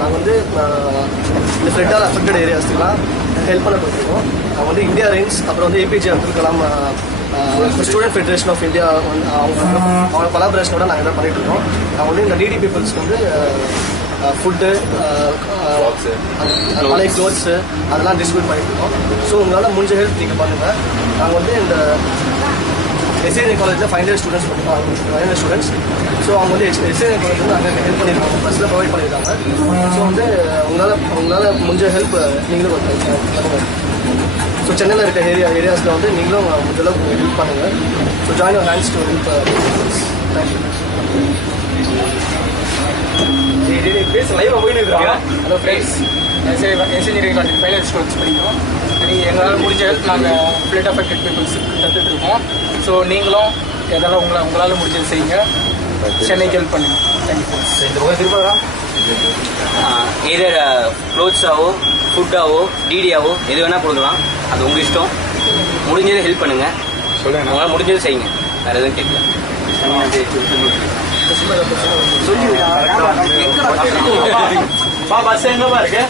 நாங்கள் வந்து இந்த ஃப்ளட்டால் அஃபெக்டட் ஏரியாஸ்லாம் ஹெல்ப் பண்ண போயிருக்கோம். நாங்கள் வந்து இந்தியா ரெயின்ஸ் அப்புறம் வந்து A P J Abdul Kalam student federation of India அவங்க கொலாபரேஷனோட நாங்கள் இதை பண்ணிட்டு இருக்கோம். நாங்கள் வந்து இந்த நீடி பீப்புள்ஸ்க்கு வந்து ஃபுட்டு, பழைய க்ளோத்ஸு அதெல்லாம் டிஸ்ட்ரிபியூட் பண்ணிட்டு இருக்கோம். ஸோ உங்களால் முடிஞ்ச ஹெல்ப் நீங்கள் பண்ணுங்கள். நாங்கள் வந்து இந்த எஸ்ஏஎன்ஏ காலேஜில் ஃபைனல் இயர் ஸ்டூடெண்ட்ஸ். ஸோ அவங்க வந்து எஸ்ஏஎன்ஏ காலேஜ் வந்து அங்கே ஹெல்ப் பண்ணியிருக்காங்க, பஸ்ஸில் ப்ரொவைட் பண்ணியிருக்காங்க. ஸோ வந்து உங்களால் முடிஞ்ச ஹெல்ப் நீங்களும் பண்ணுங்கள். ஸோ சென்னையில் இருக்க ஏரியாஸில் வந்து நீங்களும் முடிஞ்சளவுக்கு ஹெல்ப் பண்ணுங்கள். So join your hands to help. Thank you. Hello friends, engineering college final students படிக்கிறோம். எங்களால் முடிஞ்ச ஹெல்ப் நாங்கள் ஃப்ளட் அஃபெக்டட் பீப்புள்ஸுக்கு தந்துட்டுருக்கோம். ஸோ நீங்களும் எதெல்லாம் உங்களால் முடிஞ்சது செய்யுங்க. சென்னைக்கு ஹெல்ப் பண்ணுங்க. தேங்க்யூ. எதர் க்ளோத்ஸாவோ ஃபுட்டாவோ டிடியாவோ எது வேணால் கொடுக்கலாம், அது உங்கள் இஷ்டம். முடிஞ்சதை ஹெல்ப் பண்ணுங்கள், உங்களால் முடிஞ்சதை செய்யுங்க. வேறு எதுவும் கேட்கல. பஸ் எங்கப்பா இருக்கு?